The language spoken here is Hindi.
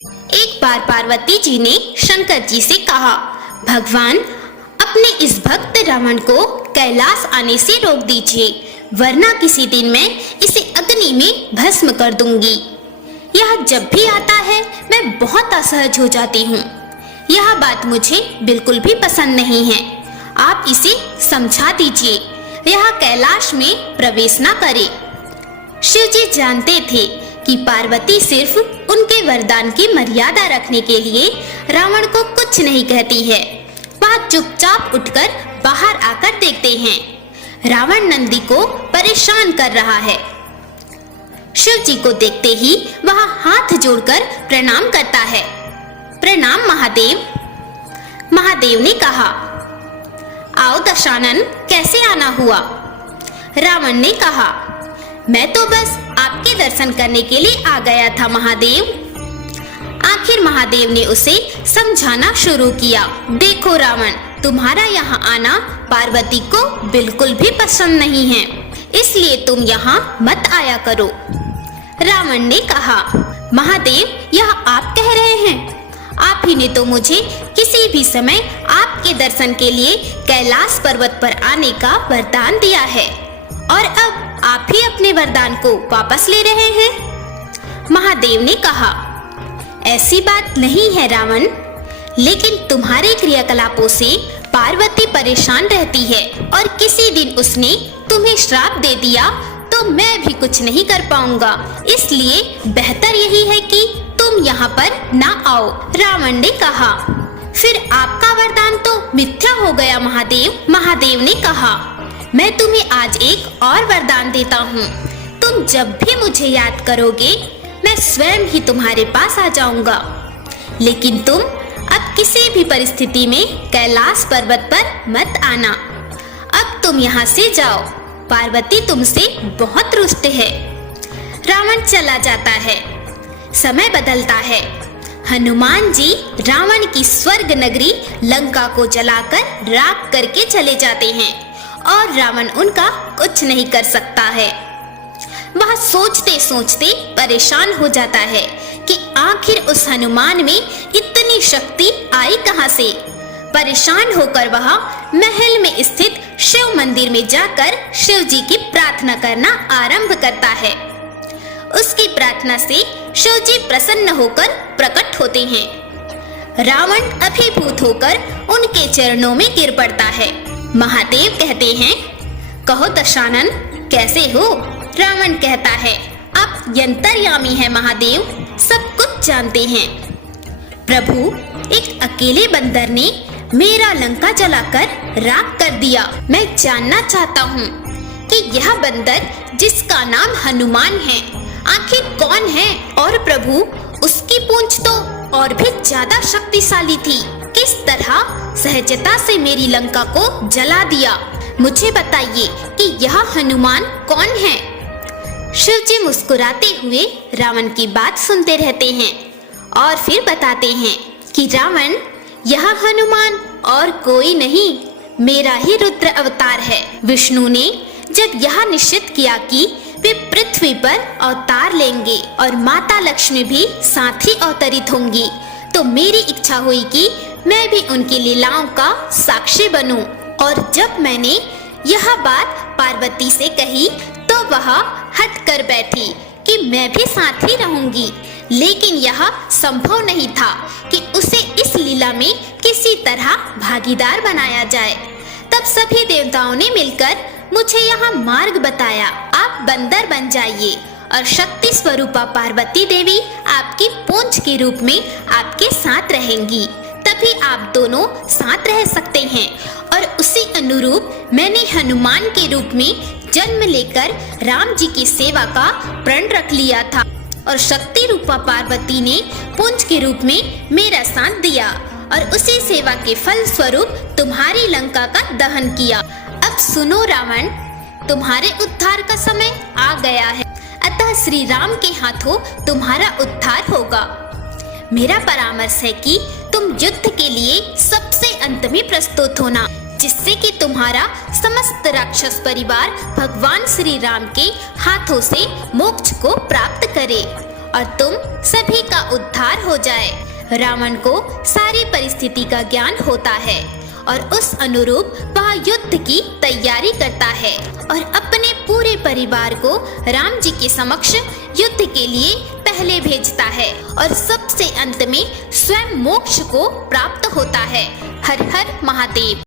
एक बार पार्वती जी ने शंकर जी से कहा, भगवान, अपने इस भक्त रावण को कैलाश आने से रोक दीजिए, वरना किसी दिन मैं इसे अग्नि में भस्म कर दूंगी। यह जब भी आता है मैं बहुत असहज हो जाती हूँ। यह बात मुझे बिल्कुल भी पसंद नहीं है। आप इसे समझा दीजिए, यह कैलाश में प्रवेश न करे। शिव जी जानते थे कि पार्वती सिर्फ उनके वरदान की मर्यादा रखने के लिए रावण को कुछ नहीं कहती है। वह चुपचाप उठकर बाहर आकर देखते हैं। रावण नंदी को परेशान कर रहा है। शिव जी को देखते ही वह हाथ जोड़कर प्रणाम करता है। प्रणाम महादेव। महादेव ने कहा, आओ दशानन, कैसे आना हुआ? रावण ने कहा, मैं तो बस आपके दर्शन करने के लिए आ गया था महादेव। आखिर महादेव ने उसे समझाना शुरू किया, देखो रावण, तुम्हारा यहाँ आना पार्वती को बिल्कुल भी पसंद नहीं है, इसलिए तुम यहाँ मत आया करो। रावण ने कहा, महादेव, यह आप कह रहे हैं? आप ही ने तो मुझे किसी भी समय आपके दर्शन के लिए कैलाश पर्वत पर आने का वरदान दिया है, और अब आप ही अपने वरदान को वापस ले रहे हैं। महादेव ने कहा, ऐसी बात नहीं है रावण, लेकिन तुम्हारे क्रियाकलापों से पार्वती परेशान रहती है, और किसी दिन उसने तुम्हें श्राप दे दिया तो मैं भी कुछ नहीं कर पाऊंगा। इसलिए बेहतर यही है कि तुम यहाँ पर ना आओ। रावण ने कहा, फिर आपका वरदान तो मिथ्या हो गया महादेव। महादेव ने कहा, मैं तुम्हें आज एक और वरदान देता हूँ। तुम जब भी मुझे याद करोगे मैं स्वयं ही तुम्हारे पास आ जाऊंगा, लेकिन तुम अब किसी भी परिस्थिति में कैलाश पर्वत पर मत आना। अब तुम यहाँ से जाओ, पार्वती तुमसे बहुत रुष्ट है। रावण चला जाता है। समय बदलता है। हनुमान जी रावण की स्वर्ग नगरी लंका को जलाकर राख करके चले जाते हैं, और रावण उनका कुछ नहीं कर सकता है। वह सोचते सोचते परेशान हो जाता है कि आखिर उस हनुमान में इतनी शक्ति आई कहां से। परेशान होकर वह महल में स्थित शिव मंदिर में जाकर शिव जी की प्रार्थना करना आरंभ करता है। उसकी प्रार्थना से शिव जी प्रसन्न होकर प्रकट होते हैं। रावण अभिभूत होकर उनके चरणों में गिर पड़ता है। महादेव कहते हैं, कहो दशानन, कैसे हो? रावण कहता है, आप यंतर्यामी है महादेव, सब कुछ जानते हैं। प्रभु, एक अकेले बंदर ने मेरा लंका जलाकर राख कर दिया। मैं जानना चाहता हूँ कि यह बंदर जिसका नाम हनुमान है आखिर कौन है? और प्रभु, उसकी पूंछ तो और भी ज्यादा शक्तिशाली थी। किस तरह सहजता से मेरी लंका को जला दिया? मुझे बताइए कि यह हनुमान कौन है? शिव जी मुस्कुराते हुए रावण की बात सुनते रहते हैं और फिर बताते हैं कि रावण, यह हनुमान और कोई नहीं, मेरा ही रुद्र अवतार है। विष्णु ने जब यह निश्चित किया कि वे पृथ्वी पर अवतार लेंगे और माता लक्ष्मी भी साथ ही अवतरित होंगी, तो मेरी इच्छा हुई कि मैं भी उनकी लीलाओं का साक्षी बनूं। और जब मैंने यह बात पार्वती से कही तो वह हट कर बैठी कि मैं भी साथ ही रहूंगी, लेकिन यह संभव नहीं था कि उसे इस लीला में किसी तरह भागीदार बनाया जाए। तब सभी देवताओं ने मिलकर मुझे यहाँ मार्ग बताया, आप बंदर बन जाइए और शक्ति स्वरूपा पार्वती देवी आपकी पूंछ के रूप में आपके साथ रहेंगी, तभी आप दोनों साथ रह सकते हैं। और उसी अनुरूप मैंने हनुमान के रूप में जन्म लेकर राम जी की सेवा का प्रण रख लिया था, और शक्ति रूपा पार्वती ने पूंछ के रूप में मेरा साथ दिया, और उसी सेवा के फल स्वरूप तुम्हारी लंका का दहन किया। अब सुनो रावण, तुम्हारे उद्धार का समय आ गया है, अतः श्री राम के हाथों तुम्हारा उद्धार होगा। मेरा परामर्श है कि तुम युद्ध के लिए सबसे अंत में प्रस्तुत होना, जिससे कि तुम्हारा समस्त राक्षस परिवार भगवान श्री राम के हाथों से मोक्ष को प्राप्त करे। और तुम सभी का उद्धार हो जाए। रावण को सारी परिस्थिति का ज्ञान होता है और उस अनुरूप वह युद्ध की तैयारी करता है और अपने पूरे परिवार को राम जी के समक्ष युद्ध के लिए पहले भेजता है और सबसे अंत में स्वयं मोक्ष को प्राप्त होता है। हर हर महादेव।